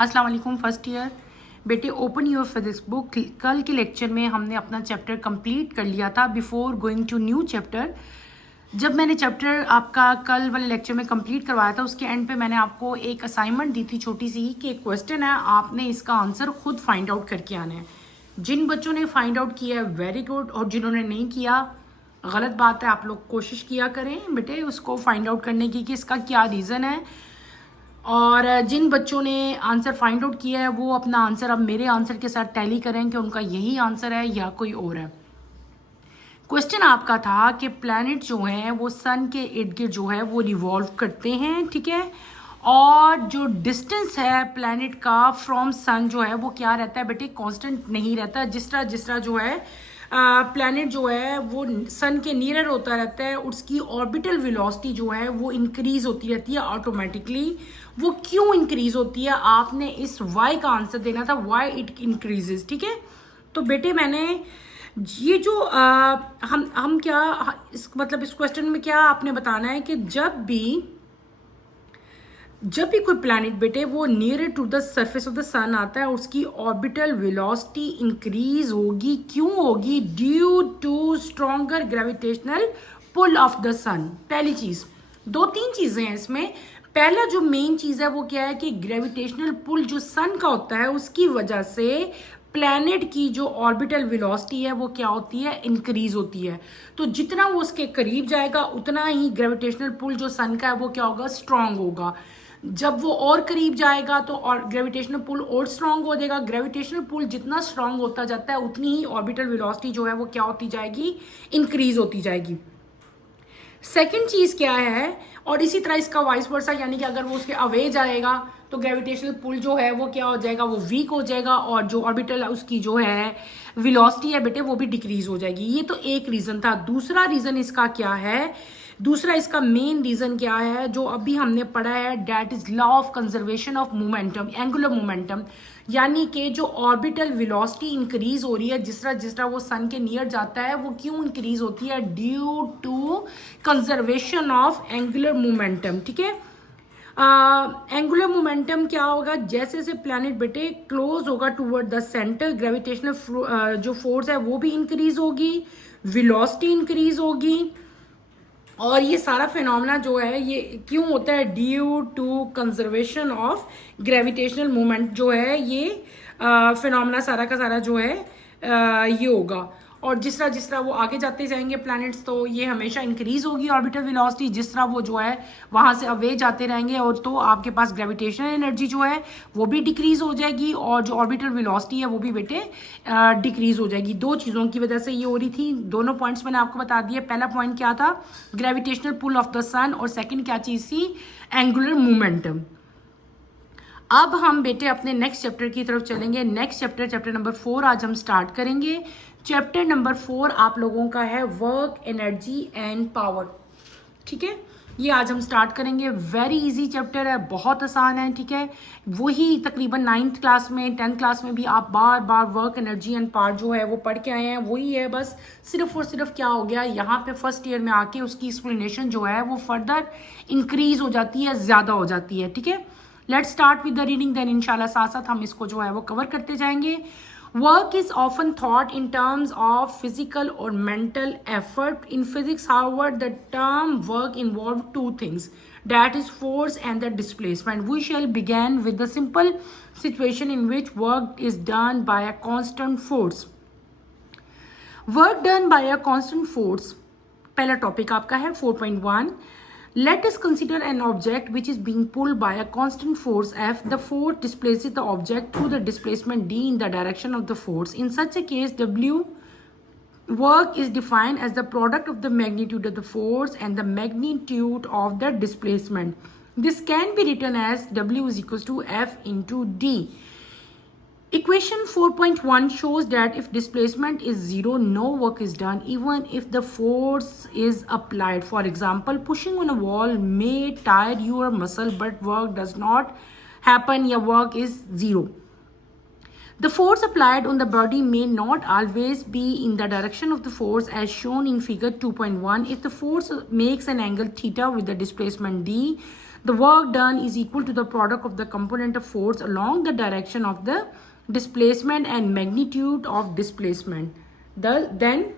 अस्सलाम वालेकुम first year बेटे, ओपन योर फिजिक्स बुक। कल के लेक्चर में हमने अपना चैप्टर कंप्लीट कर लिया था before going to new chapter. जब मैंने चैप्टर आपका कल वाले लेक्चर में कंप्लीट करवाया था, उसके एंड पे मैंने आपको एक असाइनमेंट दी थी छोटी सी, कि एक क्वेश्चन है, आपने इसका आंसर खुद फाइंड आउट करके आना है। जिन बच्चों ने फाइंड आउट किया है वेरी गुड, और जिन्होंने नहीं किया गलत बात है। आप लोग कोशिश किया करें बेटे उसको फाइंड आउट करने की कि इसका क्या रीज़न है। और जिन बच्चों ने आंसर फाइंड आउट किया है वो अपना आंसर अब मेरे आंसर के साथ टैली करें कि उनका यही आंसर है या कोई और है। क्वेश्चन आपका था कि प्लैनेट जो हैं वो सन के इर्द गिर्द जो है वो रिवॉल्व करते हैं, ठीक है। और जो डिस्टेंस है प्लैनेट का फ्रॉम सन जो है वो क्या रहता है बेटे, कांस्टेंट नहीं रहता। जिस तरह जो है प्लैनेट जो है वो सन के नियर होता रहता है, उसकी ऑर्बिटल वेलोसिटी जो है वो इंक्रीज होती रहती है ऑटोमेटिकली। वो क्यों इंक्रीज होती है, आपने इस वाई का आंसर देना था, वाई इट इंक्रीजेज, ठीक है। तो बेटे मैंने ये जो हम क्या इस मतलब इस क्वेश्चन में क्या आपने बताना है कि जब भी कोई प्लैनेट बेटे वो near to the surface of the sun आता है, उसकी ऑर्बिटल वेलोसिटी इंक्रीज होगी। क्यों होगी? Due to stronger gravitational pull of the sun. पहली चीज, दो तीन चीजें हैं इसमें। पहला जो मेन चीज है वो क्या है कि ग्रेविटेशनल पुल जो सन का होता है उसकी वजह से प्लैनेट की जो ऑर्बिटल वेलोसिटी है वो क्या होती है, इंक्रीज होती है। तो जितना वो उसके करीब जाएगा उतना ही ग्रेविटेशनल पुल जो सन का है वो क्या होगा, स्ट्रांग होगा। जब वो और करीब जाएगा तो और ग्रेविटेशनल पुल और स्ट्रांग हो जाएगा। ग्रेविटेशनल पुल जितना स्ट्रांग होता जाता है उतनी ही ऑर्बिटल वेलोसिटी जो है वो क्या होती जाएगी, इंक्रीज होती जाएगी। सेकंड चीज क्या है, और इसी तरह इसका वाइस वर्सा, यानी कि अगर वो उसके अवे जाएगा तो ग्रेविटेशनल पुल जो है वो क्या हो जाएगा, वो वीक हो जाएगा, और जो ऑर्बिटल उसकी जो है वेलोसिटी है बेटे वो भी डिक्रीज हो जाएगी। ये तो एक रीजन था। दूसरा रीजन इसका क्या है, दूसरा इसका मेन रीजन क्या है जो अभी हमने पढ़ा है, that is law of conservation of momentum, angular momentum. यानी कि जो ऑर्बिटल वेलोसिटी इंक्रीज हो रही है जिस तरह वो सन के नियर जाता है, वो क्यों इंक्रीज होती है, due to conservation of angular momentum, ठीक है। एंगुलर मोमेंटम क्या होगा, जैसे जैसे प्लैनेट बेटे क्लोज होगा टूवर्ड द सेंटर, ग्रेविटेशनल जो फोर्स है वो भी इंक्रीज होगी, वेलोसिटी इंक्रीज होगी। और ये सारा फिनोमेना जो है ये क्यों होता है, due to conservation of gravitational moment जो है ये फिनोमेना सारा का सारा जो है ये होगा। और जिस तरह वो आगे जाते जाएंगे प्लैनेट्स, तो ये हमेशा इंक्रीज होगी ऑर्बिटल वेलोसिटी। जिस तरह वो जो है वहां से अवे जाते रहेंगे, और तो आपके पास ग्रेविटेशनल एनर्जी जो है वो भी डिक्रीज हो जाएगी, और जो ऑर्बिटल वेलोसिटी है वो भी बेटे डिक्रीज हो जाएगी। दो चीज़ों की वजह से ये हो रही थी। दोनों पॉइंट्स मैंने आपको बता दिए। पहला पॉइंट क्या था, ग्रेविटेशनल पुल ऑफ द सन, और सेकेंड क्या चीज़ थी, एंगुलर मोमेंटम। अब हम बेटे अपने नेक्स्ट चैप्टर की तरफ चलेंगे। नेक्स्ट चैप्टर नंबर 4 आज हम स्टार्ट करेंगे। चैप्टर नंबर 4 आप लोगों का है वर्क, एनर्जी एंड पावर, ठीक है। ये आज हम स्टार्ट करेंगे। वेरी इजी चैप्टर है, बहुत आसान है, ठीक है। वही तकरीबन 9th क्लास में 10th क्लास में भी आप बार बार वर्क, एनर्जी एंड पावर जो है वो पढ़ के आए हैं, वही है। बस सिर्फ और सिर्फ क्या हो गया, यहाँ पे फर्स्ट ईयर में आके उसकी एक्सप्लेनेशन जो है वो फर्दर इंक्रीज हो जाती है, ज़्यादा हो जाती है, ठीक है। Let's start with the reading, then इंशाल्लाह साथ साथ हम इसको जो है वो कवर करते जाएंगे। Work is often thought in terms of physical or mental effort. In physics, however, the term work involves two things, that is force and the displacement. We shall begin with the simple situation in which work is done by a constant force. Work done by a constant force. पहला topic आपका है 4.1. Let us consider an object which is being pulled by a constant force F. The force displaces the object through the displacement D in the direction of the force. In such a case, W work is defined as the product of the magnitude of the force and the magnitude of the displacement. This can be written as W is equals to F into D. Equation 4.1 shows that if displacement is 0, no work is done even if the force is applied. For example, pushing on a wall may tire your muscle, but work does not happen. Your work is 0. The force applied on the body may not always be in the direction of the force as shown in figure 2.1. If the force makes an angle theta with the displacement d, The work done is equal to the product of the component of force along the direction of the displacement and magnitude of displacement. Then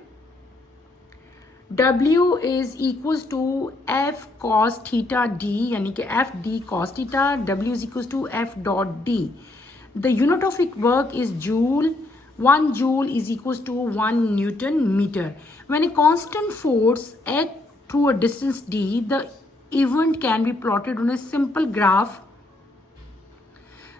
W is equals to F cos theta D, यानी कि F D cos theta. W is equals to F dot D. The unit of work is joule. 1 joule is equals to 1 Newton meter. When a constant force acts through a distance D, the event can be plotted on a simple graph.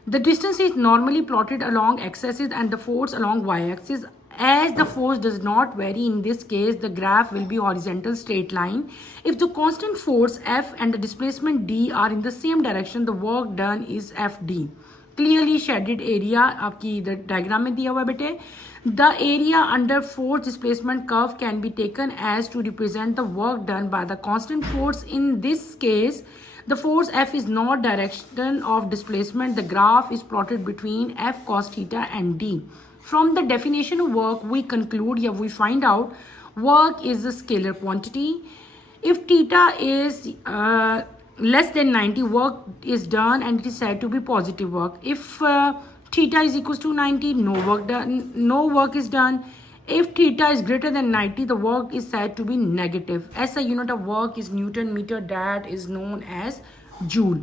The distance is normally plotted along x-axis and the force along y-axis. As the force does not vary in this case, the graph will be horizontal straight line. If the constant force F and the displacement D are in the same direction, the work done is FD. Clearly shaded area आपकी इधर diagram में दिया हुआ है बेटे. The area under force displacement curve can be taken as to represent the work done by the constant force. In this case, the force F is not direction of displacement. The graph is plotted between F cos theta and D. From the definition of work, we conclude, we find out work is a scalar quantity. If theta is less than 90, work is done and it is said to be positive work. If theta is equals to 90, no work is done. If theta is greater than 90, the work is said to be negative. SI unit of work is Newton meter, that is known as joule.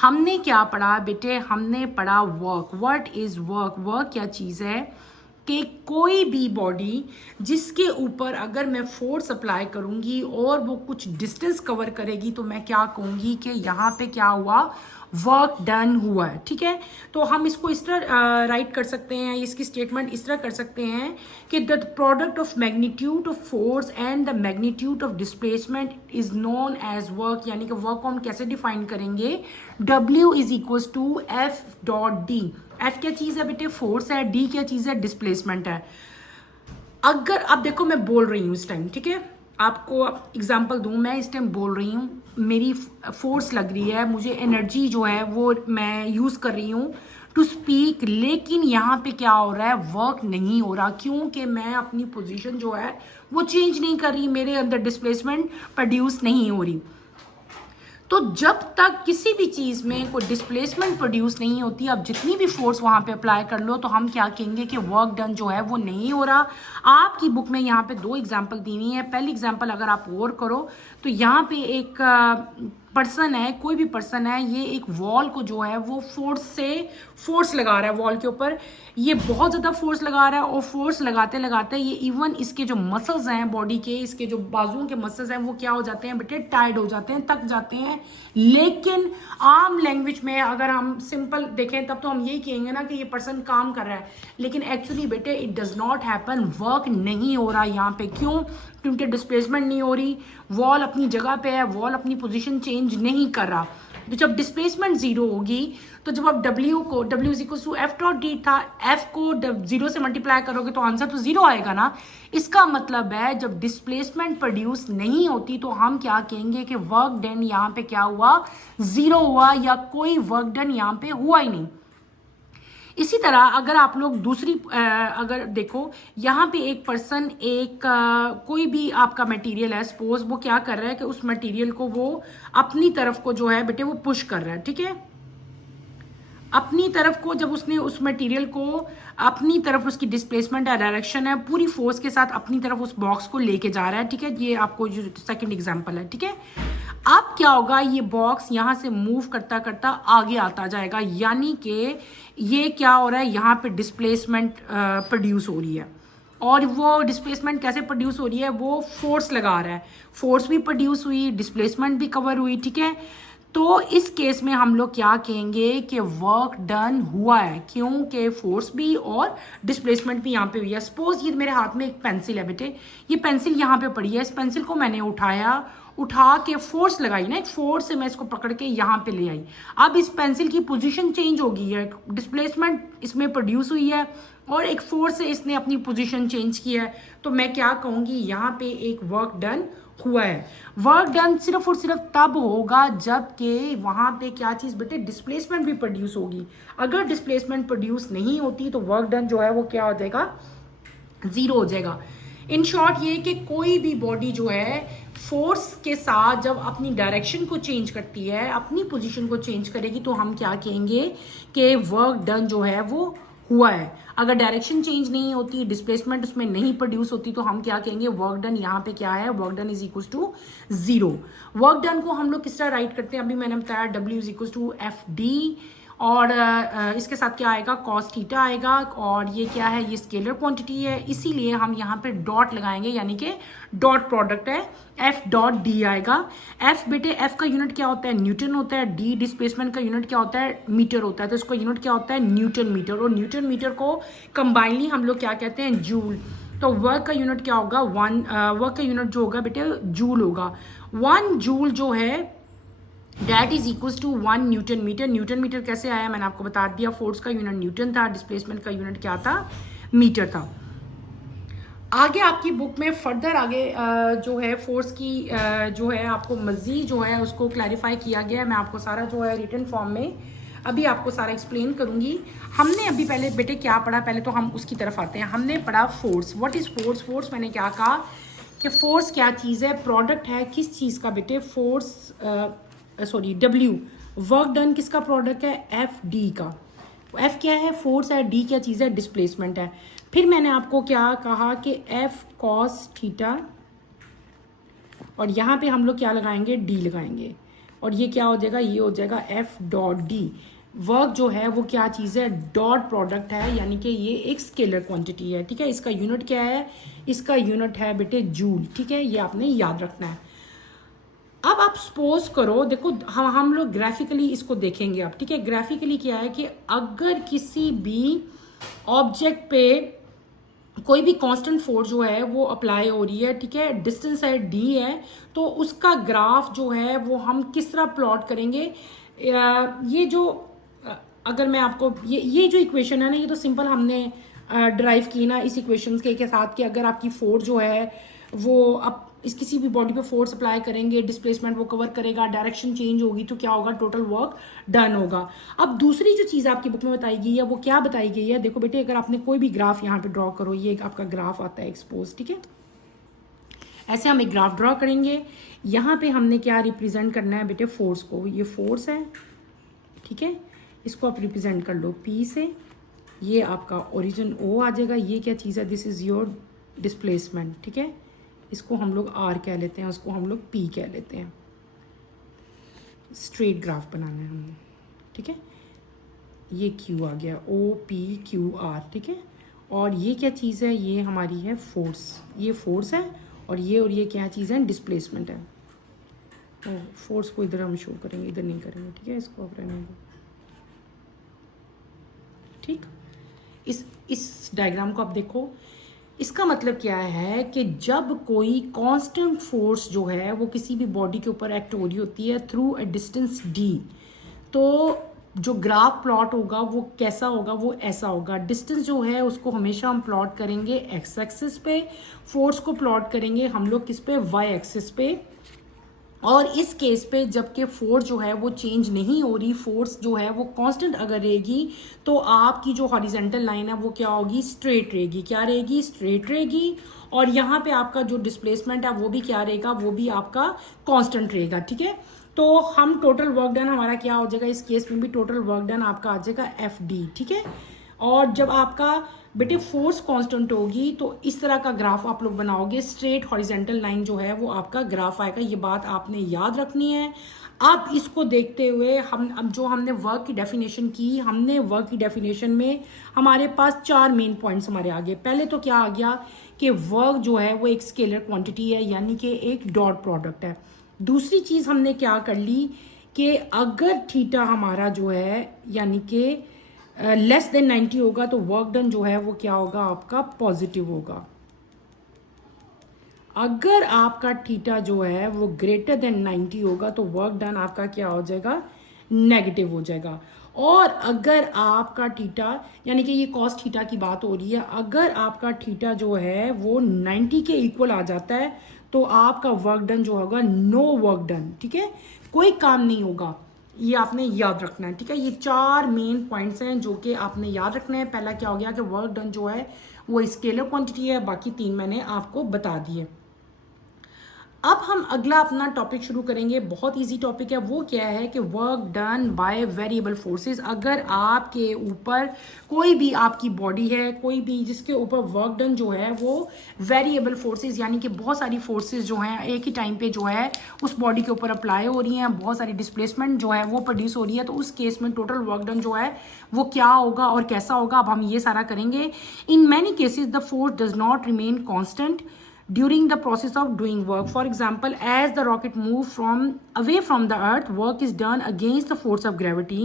हमने क्या पढ़ा बेटे? हमने पढ़ा work. What is work? Work क्या चीज़ है कि कोई भी बॉडी जिसके ऊपर अगर मैं फोर्स अप्लाई करूंगी और वो कुछ डिस्टेंस कवर करेगी तो मैं क्या कहूँगी कि यहाँ पे क्या हुआ? वर्क डन हुआ है. ठीक है, तो हम इसको इस तरह राइट कर सकते हैं, इसकी स्टेटमेंट इस तरह कर सकते हैं कि the product of magnitude of force and the magnitude of displacement is known as work. यानी कि वर्क को हम कैसे डिफाइन करेंगे? W is equals to F dot D. F क्या चीज़ है बेटे? फोर्स है. D क्या चीज़ है? डिस्प्लेसमेंट है. अगर आप देखो मैं बोल रही हूँ इस टाइम, ठीक है, आपको एग्जांपल दूँ, मैं इस टाइम बोल रही हूँ, मेरी फोर्स लग रही है, मुझे एनर्जी जो है वो मैं यूज़ कर रही हूँ टू स्पीक, लेकिन यहाँ पे क्या हो रहा है? वर्क नहीं हो रहा. क्योंकि मैं अपनी पोजीशन जो है वो चेंज नहीं कर रही, मेरे अंदर डिस्प्लेसमेंट प्रोड्यूस नहीं हो रही. तो जब तक किसी भी चीज़ में कोई डिस्प्लेसमेंट प्रोड्यूस नहीं होती, अब जितनी भी फोर्स वहाँ पे अप्लाई कर लो तो हम क्या कहेंगे कि वर्क डन जो है वो नहीं हो रहा. आपकी बुक में यहाँ पे 2 एग्जांपल दी हुई है. पहली एग्जांपल अगर आप और करो तो यहाँ पे एक पर्सन है, कोई भी पर्सन है, ये एक वॉल को जो है वो फोर्स लगा रहा है वॉल के ऊपर. ये बहुत ज़्यादा फोर्स लगा रहा है और फोर्स लगाते लगाते ये इवन इसके जो मसल्स हैं बॉडी के, इसके जो बाजुओं के मसल्स हैं वो क्या हो जाते हैं बेटे? टायर्ड हो जाते हैं, थक जाते हैं. लेकिन आम लैंग्वेज में अगर हम सिंपल देखें तब तो हम यही कहेंगे ना कि ये पर्सन काम कर रहा है. लेकिन एक्चुअली बेटे it does not happen. Work नहीं हो रहा यहाँ पे. क्यों? क्योंकि डिस्प्लेसमेंट नहीं हो रही, वॉल अपनी जगह पे है, वॉल अपनी पोजीशन चेंज नहीं कर रहा. तो जब डिस्प्लेसमेंट जीरो होगी तो जब आप W is equal to F dot D था, F को 0 से मल्टीप्लाई करोगे तो आंसर तो 0 आएगा ना. इसका मतलब है जब डिस्प्लेसमेंट प्रोड्यूस नहीं होती तो हम क्या कहेंगे कि वर्क डन यहाँ पे क्या हुआ? 0 हुआ, या कोई वर्क डन यहाँ पे हुआ ही नहीं. इसी तरह अगर आप लोग दूसरी अगर देखो, यहाँ पे एक पर्सन कोई भी आपका मटेरियल है, सपोज वो क्या कर रहा है कि उस मटेरियल को वो अपनी तरफ को जो है बेटे वो पुश कर रहा है. ठीक है, अपनी तरफ को जब उसने उस मटेरियल को अपनी तरफ, उसकी डिस्प्लेसमेंट है, डायरेक्शन है, पूरी फोर्स के साथ अपनी तरफ उस बॉक्स को लेके जा रहा है. ठीक है, ये आपको जो सेकंड एग्जांपल है. ठीक है, अब क्या होगा? ये बॉक्स यहाँ से मूव करता करता आगे आता जाएगा, यानी कि ये क्या हो रहा है? यहाँ पे डिस्प्लेसमेंट प्रोड्यूस हो रही है. और वो डिस्प्लेसमेंट कैसे प्रोड्यूस हो रही है? वो फोर्स लगा रहा है, फोर्स भी प्रोड्यूस हुई, डिस्प्लेसमेंट भी कवर हुई. ठीक है, तो इस केस में हम लोग क्या कहेंगे कि वर्क डन हुआ है, क्योंकि फोर्स भी और डिस्प्लेसमेंट भी यहाँ पे हुई है. सपोज ये मेरे हाथ में एक पेंसिल है बेटे, ये पेंसिल यहाँ पे पड़ी है, इस पेंसिल को मैंने उठा के फोर्स लगाई ना, एक फोर्स से मैं इसको पकड़ के यहाँ पे ले आई. अब इस पेंसिल की पोजीशन चेंज हो गई है, डिस्प्लेसमेंट इसमें प्रोड्यूस हुई है और एक फोर्स से इसने अपनी पोजीशन चेंज किया है. तो मैं क्या कहूँगी? यहाँ पे एक वर्क डन हुआ है. वर्क डन सिर्फ और सिर्फ तब होगा जबकि वहाँ पे क्या चीज़ बेटे? डिस्प्लेसमेंट भी प्रोड्यूस होगी. अगर डिस्प्लेसमेंट प्रोड्यूस नहीं होती तो वर्क डन जो है वो क्या हो जाएगा? 0 हो जाएगा. इन शॉर्ट ये कि कोई भी बॉडी जो है फोर्स के साथ जब अपनी डायरेक्शन को चेंज करती है, अपनी पोजीशन को चेंज करेगी, तो हम क्या कहेंगे कि वर्क डन जो है वो हुआ है। अगर डायरेक्शन चेंज नहीं होती, डिस्प्लेसमेंट उसमें नहीं प्रोड्यूस होती, तो हम क्या कहेंगे, वर्क डन यहाँ पे क्या है, work done is equal to 0। Work done को हम लोग किस तरह राइट करते हैं, अभी मैंने बताया W is equal to FD, और इसके साथ क्या आएगा, कॉस थीटा आएगा, और ये क्या है, ये स्केलर क्वांटिटी है, इसीलिए हम यहाँ पे डॉट लगाएंगे, यानी कि डॉट प्रोडक्ट है, F डॉट डी आएगा। F बेटे, F का यूनिट क्या होता है, न्यूटन होता है। D डिस्प्लेसमेंट का यूनिट क्या होता है, मीटर होता है, तो इसका यूनिट क्या होता है, न्यूटन मीटर, और न्यूटन मीटर को कंबाइनली हम लोग क्या कहते हैं, जूल। तो वर्क का यूनिट क्या होगा, वर्क का यूनिट जो होगा बेटे जूल होगा। 1 जूल जो है that is equal to 1 newton metre. Newton metre कैसे आया, मैंने आपको बता दिया, फोर्स का यूनिट न्यूटन था, डिस्प्लेसमेंट का यूनिट क्या था, मीटर था। आगे आपकी बुक में फर्दर आगे जो है फोर्स की जो है आपको मज़ीद जो है उसको क्लैरिफाई किया गया है। मैं आपको सारा जो है रिटन फॉर्म में अभी आपको सारा एक्सप्लेन करूंगी। हमने अभी पहले बेटे क्या पढ़ा, पहले तो हम उसकी तरफ आते हैं। हमने पढ़ा force. What is force? Force मैंने क्या कहा कि फोर्स क्या चीज़ है, प्रोडक्ट है किस चीज़ का बेटे, force sorry W। Work done किसका प्रोडक्ट है, FD का। F क्या है, फोर्स है, D क्या चीज़ है, डिस्प्लेसमेंट है। फिर मैंने आपको क्या कहा कि F cos थीटा, और यहाँ पे हम लोग क्या लगाएंगे, D लगाएंगे, और ये क्या हो जाएगा, ये हो जाएगा F डॉट D। वर्क जो है वो क्या चीज़ है, डॉट प्रोडक्ट है, यानी कि ये एक स्केलर क्वांटिटी है, ठीक है। इसका यूनिट क्या है, इसका यूनिट है बेटे जूल, ठीक है, ये आपने याद रखना है। अब आप सपोज करो, देखो हम लोग ग्राफिकली इसको देखेंगे अब, ठीक है। ग्राफिकली क्या है कि अगर किसी भी ऑब्जेक्ट पे कोई भी कांस्टेंट फोर्स जो है वो अप्लाई हो रही है, ठीक है, डिस्टेंस है D है, तो उसका ग्राफ जो है वो हम किस तरह प्लॉट करेंगे। ये जो अगर मैं आपको ये जो इक्वेशन है ना, ये तो सिंपल हमने ड्राइव की ना इस इक्वेशन के साथ, कि अगर आपकी फोर्स जो है वो अब इस किसी भी बॉडी पे फोर्स अप्लाई करेंगे, डिस्प्लेसमेंट वो कवर करेगा, डायरेक्शन चेंज होगी, तो क्या होगा, टोटल वर्क डन होगा। अब दूसरी जो चीज़ आपकी बुक में बताई गई है वो क्या बताई गई है, देखो बेटे, अगर आपने कोई भी ग्राफ यहाँ पे ड्रॉ करो, ये आपका ग्राफ आता है एक्सपोज, ठीक है। ऐसे हम एक ग्राफ ड्रॉ करेंगे। यहाँ पे हमने क्या रिप्रेजेंट करना है बेटे, फोर्स को। ये फोर्स है, ठीक है, इसको आप रिप्रेजेंट कर लो P से। ये आपका ओरिजिन O आ जाएगा। ये क्या चीज़ है, दिस इज़ योर डिस्प्लेसमेंट, ठीक है। इसको हम लोग R कह लेते हैं, उसको हम लोग P कह लेते हैं। स्ट्रेट ग्राफ बनाना है हमने, ठीक है। ये Q आ गया, OPQR, ठीक है। और ये क्या चीज़ है, ये हमारी है फोर्स। ये फोर्स है, और ये क्या चीज़ है, डिस्प्लेसमेंट है। तो फोर्स को इधर हम शो करेंगे, इधर नहीं करेंगे, ठीक है, इसको आप रहने दो, ठीक। इस डायग्राम को आप देखो। इसका मतलब क्या है कि जब कोई कांस्टेंट फोर्स जो है वो किसी भी बॉडी के ऊपर एक्ट हो रही होती है थ्रू अ डिस्टेंस D, तो जो ग्राफ प्लॉट होगा वो कैसा होगा, वो ऐसा होगा। डिस्टेंस जो है उसको हमेशा हम प्लॉट करेंगे एक्स एक्सिस पे, फोर्स को प्लॉट करेंगे हम लोग किस पे, वाई एक्सिस पे। और इस केस पे जबकि फोर्स जो है वो चेंज नहीं हो रही, फोर्स जो है वो कांस्टेंट अगर रहेगी, तो आपकी जो हॉरिजेंटल लाइन है वो क्या होगी, स्ट्रेट रहेगी। क्या रहेगी, स्ट्रेट रहेगी। और यहाँ पे आपका जो डिस्प्लेसमेंट है वो भी क्या रहेगा, वो भी आपका कांस्टेंट रहेगा, ठीक है। तो हम टोटल वर्क डन हमारा क्या हो जाएगा, इस केस में भी टोटल वर्क डन आपका आ जाएगा FD, ठीक है। और जब आपका बेटे फोर्स कांस्टेंट होगी तो इस तरह का ग्राफ आप लोग बनाओगे, स्ट्रेट हॉरिजेंटल लाइन जो है वो आपका ग्राफ आएगा। ये बात आपने याद रखनी है। अब इसको देखते हुए अब जो हमने वर्क की डेफिनेशन की, हमने वर्क की डेफिनेशन में हमारे पास 4 मेन पॉइंट्स हमारे आगे। पहले तो क्या आ गया कि वर्क जो है वो एक स्केलर क्वांटिटी है, यानी कि एक डॉट प्रोडक्ट है। दूसरी चीज़ हमने क्या कर ली कि अगर थीटा हमारा जो है यानी कि लेस देन 90 होगा तो वर्क डन जो है वो क्या होगा, आपका पॉजिटिव होगा। अगर आपका थीटा जो है वो ग्रेटर देन 90 होगा तो वर्क डन आपका क्या हो जाएगा, नेगेटिव हो जाएगा। और अगर आपका थीटा यानी कि ये कॉस थीटा की बात हो रही है, अगर आपका थीटा जो है वो 90 के इक्वल आ जाता है तो आपका वर्क डन जो होगा, नो वर्क डन, ठीक है, कोई काम नहीं होगा। ये आपने याद रखना है, ठीक है। ये 4 मेन पॉइंट्स हैं जो कि आपने याद रखने हैं। पहला क्या हो गया कि वर्क डन जो है वो स्केलर क्वांटिटी है, बाकी 3 मैंने आपको बता दिए। अब हम अगला अपना टॉपिक शुरू करेंगे, बहुत इजी टॉपिक है। वो क्या है कि work done by variable forces. अगर आपके ऊपर कोई भी आपकी बॉडी है, कोई भी जिसके ऊपर वर्क डन जो है वो वेरिएबल फोर्सेस, यानी कि बहुत सारी फोर्सेस जो हैं एक ही टाइम पे जो है उस बॉडी के ऊपर अप्लाई हो रही हैं, बहुत सारी डिस्प्लेसमेंट जो है वो प्रोड्यूस हो रही है, तो उस केस में टोटल वर्क डन जो है वो क्या होगा और कैसा होगा, अब हम ये सारा करेंगे। In many cases the force does not remain constant during the process of doing work. For example, as the rocket moves away from the earth, work is done against the force of gravity,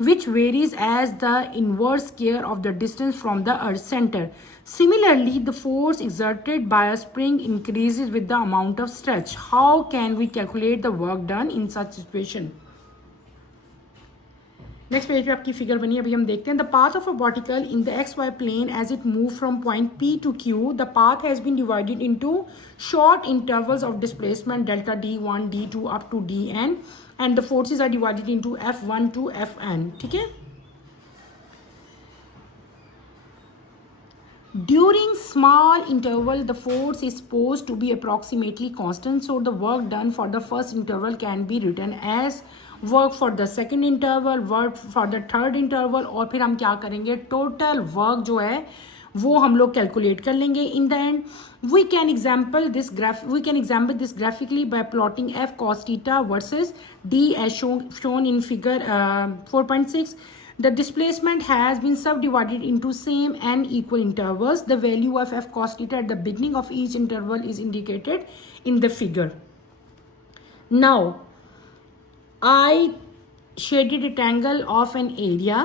which varies as the inverse square of the distance from the earth's center. Similarly, the force exerted by a spring increases with the amount of stretch. How can we calculate the work done in such situation? Next page पे आपकी figure बनी है, अभी हम देखते हैं। The path of a particle in the X Y plane as it move from point P to Q, the path has been divided into short intervals of displacement delta d1 d2 up to dn and the forces are divided into f1 to fn। ठीक है, during small interval the force is supposed to be approximately constant, so the work done for the first interval can be written as work for the second interval, work for the third interval, और फिर हम क्या करेंगे, total work जो है वो हम लोग कैलकुलेट कर लेंगे। In the end we can example this graphically by plotting F cos theta versus D as shown in figure 4.6. The displacement has been subdivided into same and equal intervals. The value of f cos theta at the beginning of each interval is indicated in the figure. Now, I shaded a rectangle of an area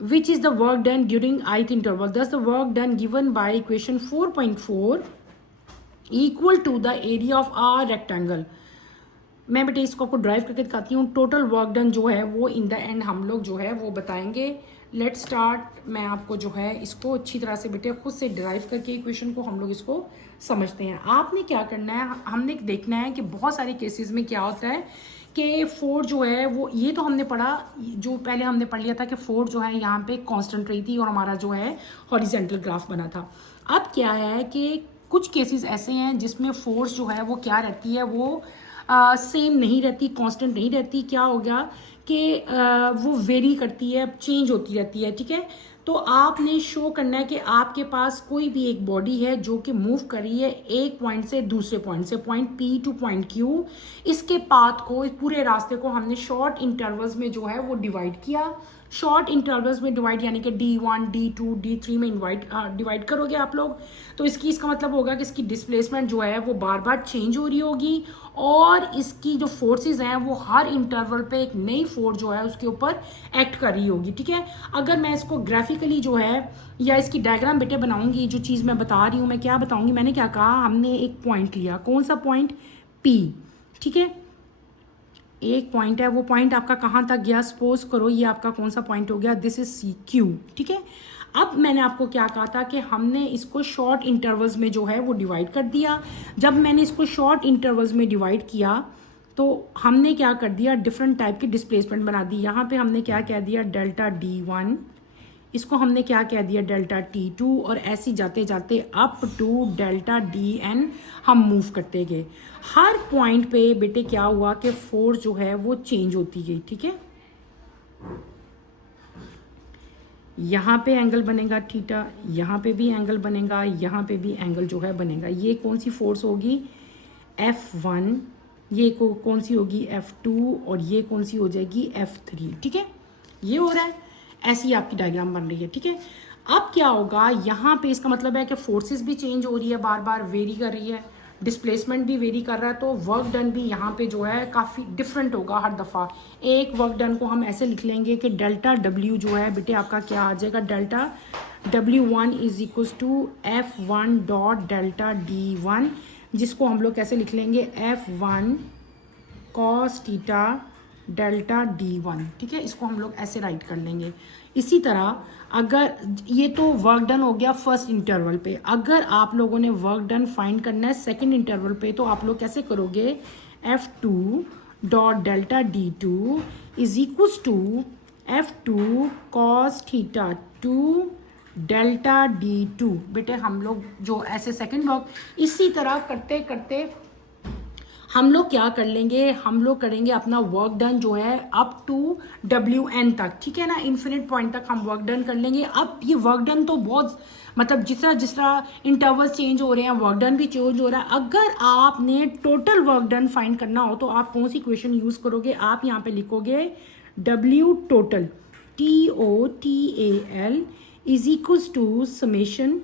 which is the work done during ith interval. Thus, the work done given by equation 4.4 equal to the area of a rectangle. मैं बेटे इसको आपको drive करके दिखाती हूँ। Total work done जो है वो इन द एंड हम लोग जो है वो बताएंगे। Let start. मैं आपको जो है इसको अच्छी तरह से बेटे खुद से ड्राइव करके इक्वेशन को हम लोग इसको समझते हैं। आपने क्या करना है, हमने देखना है कि बहुत सारे केसेस में क्या होता है कि फोर्स जो है वो, ये तो हमने पढ़ा, जो पहले हमने पढ़ लिया था कि फोर्स जो है यहाँ पे कांस्टेंट रही थी और हमारा जो है हॉरिजॉन्टल ग्राफ बना था। अब क्या है कि कुछ केसेस ऐसे हैं जिसमें फोर्स जो है वो क्या रहती है, वो सेम नहीं रहती, कांस्टेंट नहीं रहती। क्या हो गया कि वो वेरी करती है, चेंज होती रहती है। ठीक है, तो आपने शो करना है कि आपके पास कोई भी एक बॉडी है जो कि मूव कर रही है एक पॉइंट से दूसरे पॉइंट से, point P two point Q. इसके पाथ को, इस पूरे रास्ते को हमने शॉर्ट इंटरवल्स में जो है वो डिवाइड किया। शॉर्ट इंटरवल्स में डिवाइड यानी कि d1 d2 d3 में डिवाइड करोगे आप लोग, तो इसका मतलब होगा कि इसकी डिस्प्लेसमेंट जो है वो बार बार चेंज हो रही होगी और इसकी जो फोर्सेस हैं वो हर इंटरवल पे एक नई फोर्स जो है उसके ऊपर एक्ट कर रही होगी। ठीक है, अगर मैं इसको ग्राफिकली जो है या इसकी डायग्राम बेटे बनाऊंगी, जो चीज़ मैं बता रही हूँ, मैं क्या बताऊंगी, मैंने क्या कहा, हमने एक पॉइंट लिया, कौन सा पॉइंट, P। ठीक है, एक पॉइंट है, वो पॉइंट आपका कहाँ तक गया, सपोज करो ये आपका कौन सा पॉइंट हो गया, दिस इज CQ। ठीक है, अब मैंने आपको क्या कहा था कि हमने इसको शॉर्ट इंटरवल्स में जो है वो डिवाइड कर दिया। जब मैंने इसको शॉर्ट इंटरवल्स में डिवाइड किया तो हमने क्या कर दिया, डिफरेंट टाइप की डिस्प्लेसमेंट बना दी। यहाँ पे हमने क्या कह दिया, डेल्टा D1, इसको हमने क्या कह दिया, डेल्टा T2, और ऐसे जाते जाते अप टू डेल्टा DN हम मूव करते गए। हर पॉइंट पे बेटे क्या हुआ कि फोर्स जो है वो चेंज होती गई। ठीक है, यहाँ पे एंगल बनेगा थीटा, यहाँ पे भी एंगल बनेगा, यहाँ पे भी एंगल जो है बनेगा। ये कौन सी फोर्स होगी, F1, ये कौन सी होगी, F2, और ये कौन सी हो जाएगी, F3। ठीक है, ये हो रहा है, ऐसी आपकी डायग्राम बन रही है। ठीक है, अब क्या होगा, यहाँ पे इसका मतलब है कि फोर्सेस भी चेंज हो रही है, बार बार वेरी कर रही है, डिस्प्लेसमेंट भी वेरी कर रहा है, तो वर्क डन भी यहाँ पे जो है काफ़ी डिफरेंट होगा हर दफ़ा। एक वर्क डन को हम ऐसे लिख लेंगे कि डेल्टा W जो है बेटे आपका क्या आ जाएगा, delta W1 is equal to F1 dot delta D1, जिसको हम लोग कैसे लिख लेंगे, F1 cos theta delta D1। ठीक है, इसको हम लोग ऐसे राइट कर लेंगे। इसी तरह अगर ये तो वर्क डन हो गया फर्स्ट इंटरवल पे, अगर आप लोगों ने वर्क डन फाइंड करना है सेकंड इंटरवल पे, तो आप लोग कैसे करोगे, F2 dot delta D2 is equal to F2 cos theta 2 delta D2। बेटे हम लोग जो ऐसे सेकेंड वर्क इसी तरह करते करते हम लोग क्या कर लेंगे, हम लोग करेंगे अपना वर्क डन जो है अप टू WN तक, ठीक है ना, इन्फिनिट पॉइंट तक हम वर्क डन कर लेंगे। अब ये वर्क डन तो बहुत मतलब जिस तरह इंटरवल्स चेंज हो रहे हैं वर्क डन भी चेंज हो रहा है। अगर आपने टोटल वर्क डन फाइंड करना हो तो आप कौन सी इक्वेशन यूज करोगे, आप यहाँ पे लिखोगे W total TOTAL is equals to summation,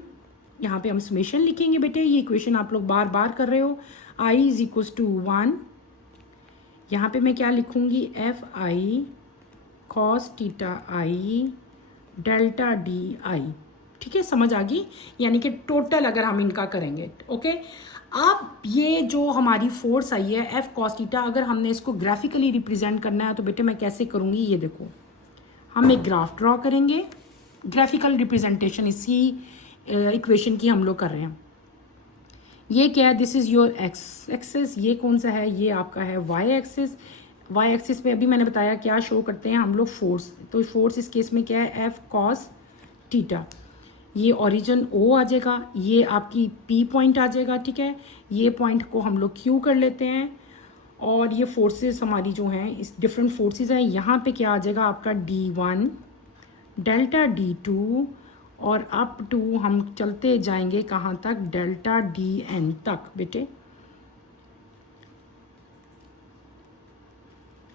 यहाँ पे हम समेशन लिखेंगे बेटे, ये इक्वेशन आप लोग बार बार कर रहे हो, I इज इक्वल्स टू 1, यहाँ पे मैं क्या लिखूंगी FI cos theta I delta DI, ठीक है, समझ आ गई, यानी कि टोटल अगर हम इनका करेंगे। ओके, अब ये जो हमारी फोर्स आई है F cos थीटा, अगर हमने इसको ग्राफिकली रिप्रेजेंट करना है तो बेटे मैं कैसे करूँगी, ये देखो हम एक ग्राफ ड्रॉ करेंगे, ग्राफिकल रिप्रेजेंटेशन इसी इक्वेशन की हम लोग कर रहे हैं। ये क्या है, this is your x axis, ये कौन सा है, ये आपका है वाई एक्सिस। वाई एक्सिस पे अभी मैंने बताया क्या शो करते हैं हम लोग, फोर्स, तो फोर्स इस केस में क्या है F cos थीटा, ये ओरिजिन O आ जाएगा, ये आपकी P पॉइंट आ जाएगा, ठीक है, ये पॉइंट को हम लोग Q कर लेते हैं, और ये फोर्सेस हमारी जो हैं इस डिफरेंट फोर्सेस हैं, यहाँ पे क्या आ जाएगा आपका D1 डेल्टा D2 और अप टू हम चलते जाएंगे कहाँ तक, डेल्टा DN तक। बेटे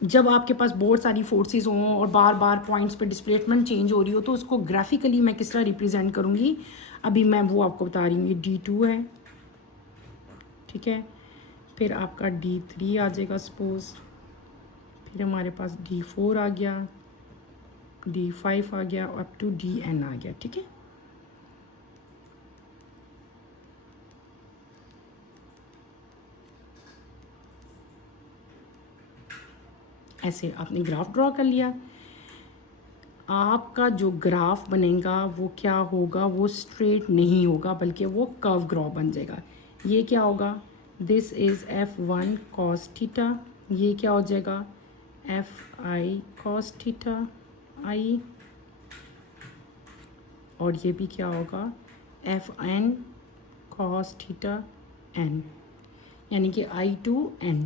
जब आपके पास बहुत सारी फोर्सेस हों और बार बार पॉइंट्स पे डिस्प्लेसमेंट चेंज हो रही हो तो उसको ग्राफिकली मैं किस तरह रिप्रेजेंट करूँगी, अभी मैं वो आपको बता रही हूँ। ये D2 है, ठीक है, फिर आपका D3 आ जाएगा सपोज, फिर हमारे पास D4 आ गया, D5 आ गया, अप टू DN आ गया, ठीक है। ऐसे आपने ग्राफ ड्रॉ कर लिया, आपका जो ग्राफ बनेगा वो क्या होगा, वो स्ट्रेट नहीं होगा बल्कि वो कर्व ग्राफ बन जाएगा। ये क्या होगा, this is F1 cos theta, ये क्या हो जाएगा FI cos थीटा I, और ये भी क्या होगा FN cos थीटा N, यानी कि I to N।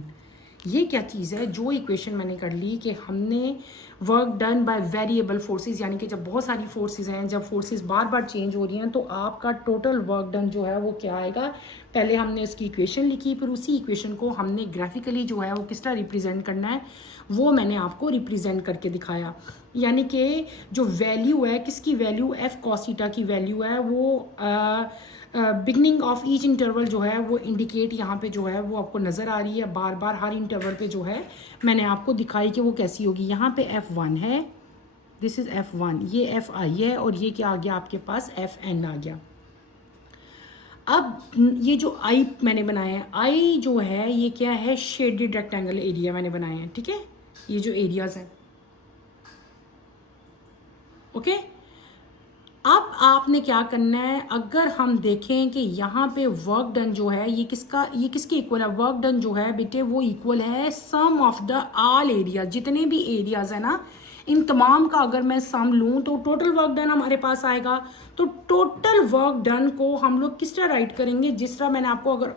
ये क्या चीज़ है, जो इक्वेशन मैंने कर ली कि हमने work done by variable forces, यानी कि जब बहुत सारी फोर्सेस हैं, जब फोर्सेस बार बार चेंज हो रही हैं तो आपका टोटल वर्क डन जो है वो क्या आएगा, पहले हमने इसकी इक्वेशन लिखी, फिर उसी इक्वेशन को हमने ग्राफिकली जो है वो किस तरह रिप्रेजेंट करना है वो मैंने आपको रिप्रेजेंट करके दिखाया। यानी कि जो वैल्यू है, किसकी वैल्यू, F cos थीटा की वैल्यू है, वो बिगनिंग ऑफ ईच इंटरवल जो है वो इंडिकेट यहाँ पे जो है वो आपको नज़र आ रही है, बार बार हर इंटरवल पे जो है मैंने आपको दिखाई कि वो कैसी होगी। यहाँ पे F1 है, दिस इज़ F1, ये FI है, और ये क्या आ गया आपके पास FN आ गया। अब ये जो I मैंने बनाया है, I जो है ये क्या है, शेडेड रेक्टेंगल एरिया मैंने बनाए हैं, ठीक है, ये जो एरियाज हैं, ओके। अब आपने क्या करना है, अगर हम देखें कि यहाँ पे वर्क डन जो है ये किसके इक्वल है, वर्क डन जो है बेटे वो इक्वल है सम ऑफ द ऑल एरिया, जितने भी एरियाज है ना इन तमाम का अगर मैं सम लूँ तो टोटल वर्क डन हमारे पास आएगा। तो टोटल वर्क डन को हम लोग किस तरह राइट करेंगे, जिस तरह मैंने आपको, अगर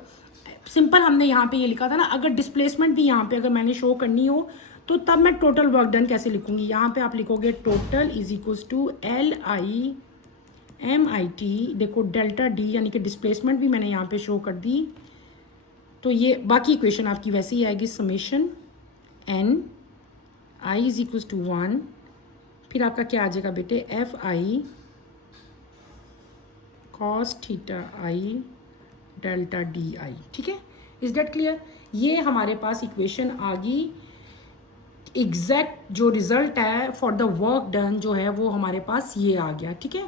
सिंपल हमने यहाँ पे ये लिखा था ना, अगर डिस्प्लेसमेंट भी यहाँ पे अगर मैंने शो करनी हो तो तब मैं टोटल वर्क डन कैसे लिखूंगी, यहाँ पे आप लिखोगे total is equals to LIMIT, देखो डेल्टा D यानी कि डिस्प्लेसमेंट भी मैंने यहाँ पे शो कर दी, तो ये बाकी इक्वेशन आपकी वैसे ही आएगी, summation N I is equals to 1, फिर आपका क्या आ जाएगा बेटे FI cos theta I delta DI, ठीक है, इज दैट क्लियर। ये हमारे पास इक्वेशन आ गई, एग्जैक्ट जो रिजल्ट है फॉर द वर्क डन जो है वो हमारे पास ये आ गया, ठीक है।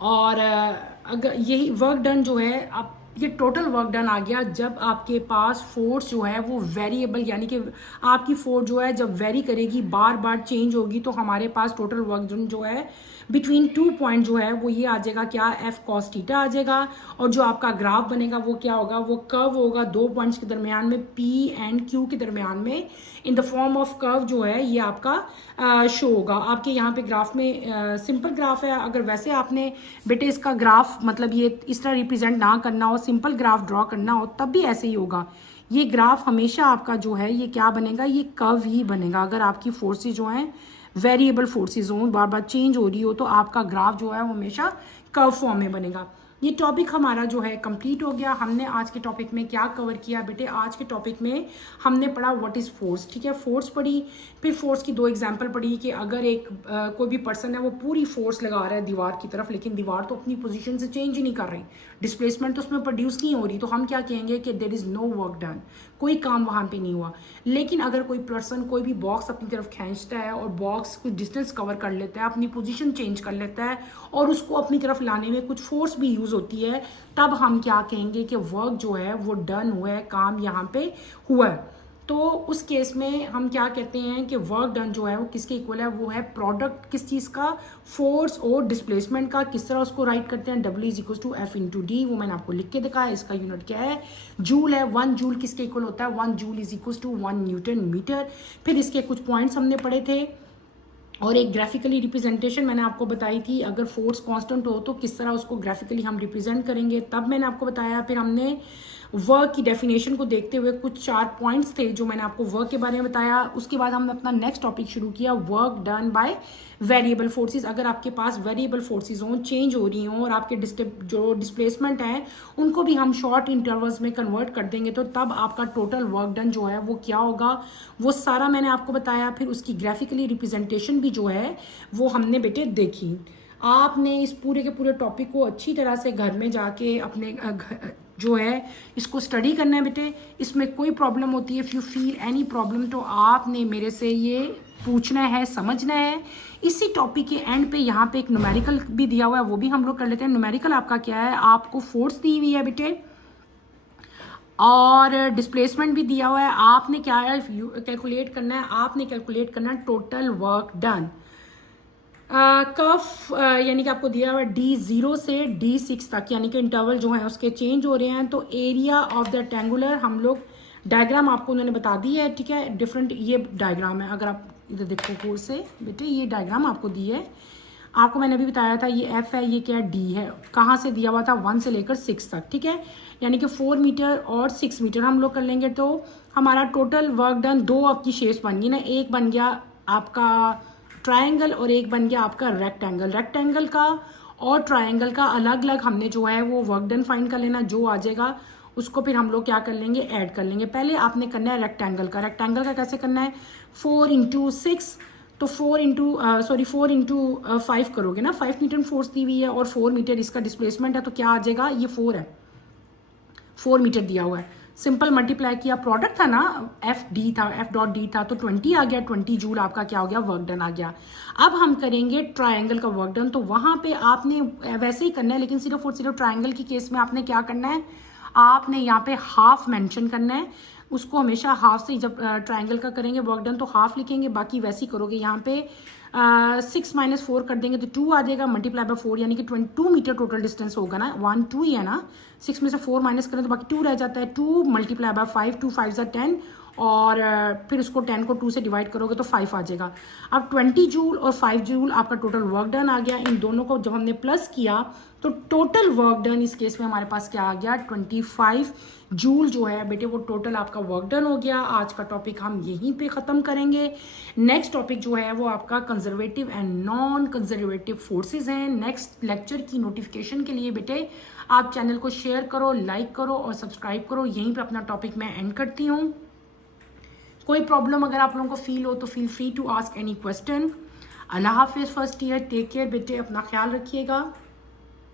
और अगर यही वर्क डन जो है, आप ये टोटल वर्क डन आ गया जब आपके पास फोर्स जो है वो वेरिएबल, यानी कि आपकी फोर्स जो है जब वेरी करेगी, बार बार चेंज होगी, तो हमारे पास टोटल वर्क डन जो है बिटवीन 2 पॉइंट जो है वो ये आ जाएगा, क्या, एफ कॉस थीटा आ जाएगा। और जो आपका ग्राफ बनेगा वो क्या होगा, वो कर्व होगा 2 पॉइंट्स के दरमियान में, पी एंड क्यू के दरमियान में, in the form of curve जो है ये आपका शो होगा आपके यहाँ पे ग्राफ में। सिंपल ग्राफ है, अगर वैसे आपने बेटे इसका ग्राफ मतलब ये इस तरह रिप्रेजेंट ना करना हो, सिंपल ग्राफ ड्रॉ करना हो, तब भी ऐसे ही होगा। ये ग्राफ हमेशा आपका जो है ये क्या बनेगा, ये कर्व ही बनेगा। अगर आपकी फोर्सेज जो हैं वेरिएबल फोर्सेज हो, बार बार चेंज हो रही हो, तो आपका ग्राफ जो है वो हमेशा कर्व फॉर्म में बनेगा। ये टॉपिक हमारा जो है कंप्लीट हो गया। हमने आज के टॉपिक में क्या कवर किया बेटे, आज के टॉपिक में हमने पढ़ा व्हाट इज़ फोर्स, ठीक है, फोर्स पढ़ी, फिर फोर्स की 2 एग्जांपल पढ़ी कि अगर एक कोई भी पर्सन है वो पूरी फोर्स लगा रहा है दीवार की तरफ, लेकिन दीवार तो अपनी पोजीशन से चेंज ही नहीं कर रही, डिस्प्लेसमेंट तो उसमें प्रोड्यूस नहीं हो रही, तो हम क्या कहेंगे कि there is no work done, कोई काम वहाँ पे नहीं हुआ। लेकिन अगर कोई पर्सन कोई भी बॉक्स अपनी तरफ खींचता है और बॉक्स कुछ डिस्टेंस कवर कर लेता है, अपनी पोजीशन चेंज कर लेता है और उसको अपनी तरफ लाने में कुछ फोर्स भी यूज़ होती है, तब हम क्या कहेंगे कि वर्क जो है वो डन हुआ है, काम यहाँ पे हुआ है। तो उस केस में हम क्या कहते हैं कि वर्क डन जो है वो किसके इक्वल है, वो है प्रोडक्ट किस चीज़ का, फोर्स और डिस्प्लेसमेंट का। किस तरह उसको राइट करते हैं, W is equal to F into D, वो मैंने आपको लिख के दिखाया। इसका यूनिट क्या है, जूल है। 1 जूल किसके इक्वल होता है, 1 joule is equal to 1 newton metre. फिर इसके कुछ पॉइंट्स हमने पढ़े थे और एक ग्राफिकली रिप्रेजेंटेशन मैंने आपको बताई थी, अगर फोर्स कांस्टेंट हो तो किस तरह उसको ग्राफिकली हम रिप्रेजेंट करेंगे, तब मैंने आपको बताया। फिर हमने वर्क की डेफिनेशन को देखते हुए कुछ 4 पॉइंट्स थे जो मैंने आपको वर्क के बारे में बताया। उसके बाद हमने अपना नेक्स्ट टॉपिक शुरू किया, work done by variable forces. अगर आपके पास वेरिएबल फोर्सेस हों, चेंज हो रही हों, और आपके जो डिस्प्लेसमेंट हैं उनको भी हम शॉर्ट इंटरवल्स में कन्वर्ट कर देंगे, तो तब आपका टोटल वर्क डन जो है वो क्या होगा, वो सारा मैंने आपको बताया। फिर उसकी ग्राफिकली रिप्रेजेंटेशन भी जो है वो हमने बेटे देखी। आपने इस पूरे के पूरे टॉपिक को अच्छी तरह से घर में जाके अपने जो है इसको स्टडी करना है बेटे। इसमें कोई प्रॉब्लम होती है, if you feel any problem, तो आपने मेरे से ये पूछना है, समझना है। इसी टॉपिक के एंड पे यहाँ पे एक न्यूमेरिकल भी दिया हुआ है, वो भी हम लोग कर लेते हैं। न्यूमेरिकल आपका क्या है, आपको फोर्स दी हुई है बेटे और डिस्प्लेसमेंट भी दिया हुआ है। आपने क्या है कैलकुलेट करना है, आपने कैलकुलेट करना है टोटल वर्क डन। कफ यानी कि आपको दिया हुआ है D0 से D6 तक, यानी कि इंटरवल जो है उसके चेंज हो रहे हैं। तो एरिया ऑफ द रेक्टेंगुलर हम लोग डायग्राम आपको उन्होंने बता दी है, ठीक है, डिफरेंट ये डायग्राम है। अगर आप इधर देखो कोर्स से बेटे, ये डायग्राम आपको दी है, आपको मैंने अभी बताया था, ये F है, ये क्या है, D है। कहाँ से दिया हुआ था, 1 से लेकर 6 तक, ठीक है, यानी कि 4 मीटर और 6 मीटर हम लोग कर लेंगे। तो हमारा टोटल वर्क डन 2 आपकी शेप्स बन गई ना, एक बन गया आपका ट्रायंगल और एक बन गया आपका रेक्टेंगल। रेक्टेंगल का और ट्रायंगल का अलग अलग हमने जो है वो वर्क डन फाइंड कर लेना, जो आ जाएगा उसको फिर हम लोग क्या कर लेंगे, ऐड कर लेंगे। पहले आपने करना है रेक्टेंगल का। रेक्टेंगल का कैसे करना है, 4 इंटू 6, तो 4 इंटू 5 करोगे ना, 5 न्यूटन फोर्स दी हुई है और 4 मीटर इसका डिस्प्लेसमेंट है, तो क्या आ जाएगा, ये 4 है, 4 मीटर दिया हुआ है। सिंपल मल्टीप्लाई किया, प्रोडक्ट था ना, F डॉट था, तो 20 आ गया, 20 जूल आपका क्या हो गया, वर्क डन आ गया। अब हम करेंगे ट्रायंगल का वर्क डन, तो वहां पे आपने वैसे ही करना है, लेकिन सिर्फ और सिर्फ ट्रायंगल की केस में आपने क्या करना है, आपने यहाँ पे हाफ मेंशन करना है। उसको हमेशा हाफ से, जब ट्रायंगल का करेंगे वर्क डन तो हाफ लिखेंगे, बाकी वैसे ही करोगे। यहाँ पे 6 माइनस 4 कर देंगे तो 2 आ जाएगा, मल्टीप्लाई बाय 4, यानी कि 22 मीटर टोटल डिस्टेंस होगा ना, 1 2 ही है ना, 6 में से 4 माइनस करें तो बाकी 2 रह जाता है। 2 मल्टीप्लाई बाय 5, 2 5 10, और फिर उसको 10 को 2 से डिवाइड करोगे तो 5 आ जाएगा। अब 20 जूल और 5 जूल आपका टोटल वर्क डन आ गया। इन दोनों को जब हमने प्लस किया तो टोटल वर्क डन इस केस में हमारे पास क्या आ गया, 25 जूल जो है बेटे वो टोटल आपका वर्क डन हो गया। आज का टॉपिक हम यहीं पे ख़त्म करेंगे। नेक्स्ट टॉपिक जो है वो आपका conservative and non conservative forces हैं। नेक्स्ट लेक्चर की नोटिफिकेशन के लिए बेटे आप चैनल को शेयर करो, लाइक करो और सब्सक्राइब करो। यहीं पे अपना टॉपिक मैं एंड करती हूँ। कोई प्रॉब्लम अगर आप लोगों को फील हो तो feel free to ask any question. अल्लाह हाफिज़ फर्स्ट ईयर, टेक केयर बेटे, अपना ख्याल रखिएगा।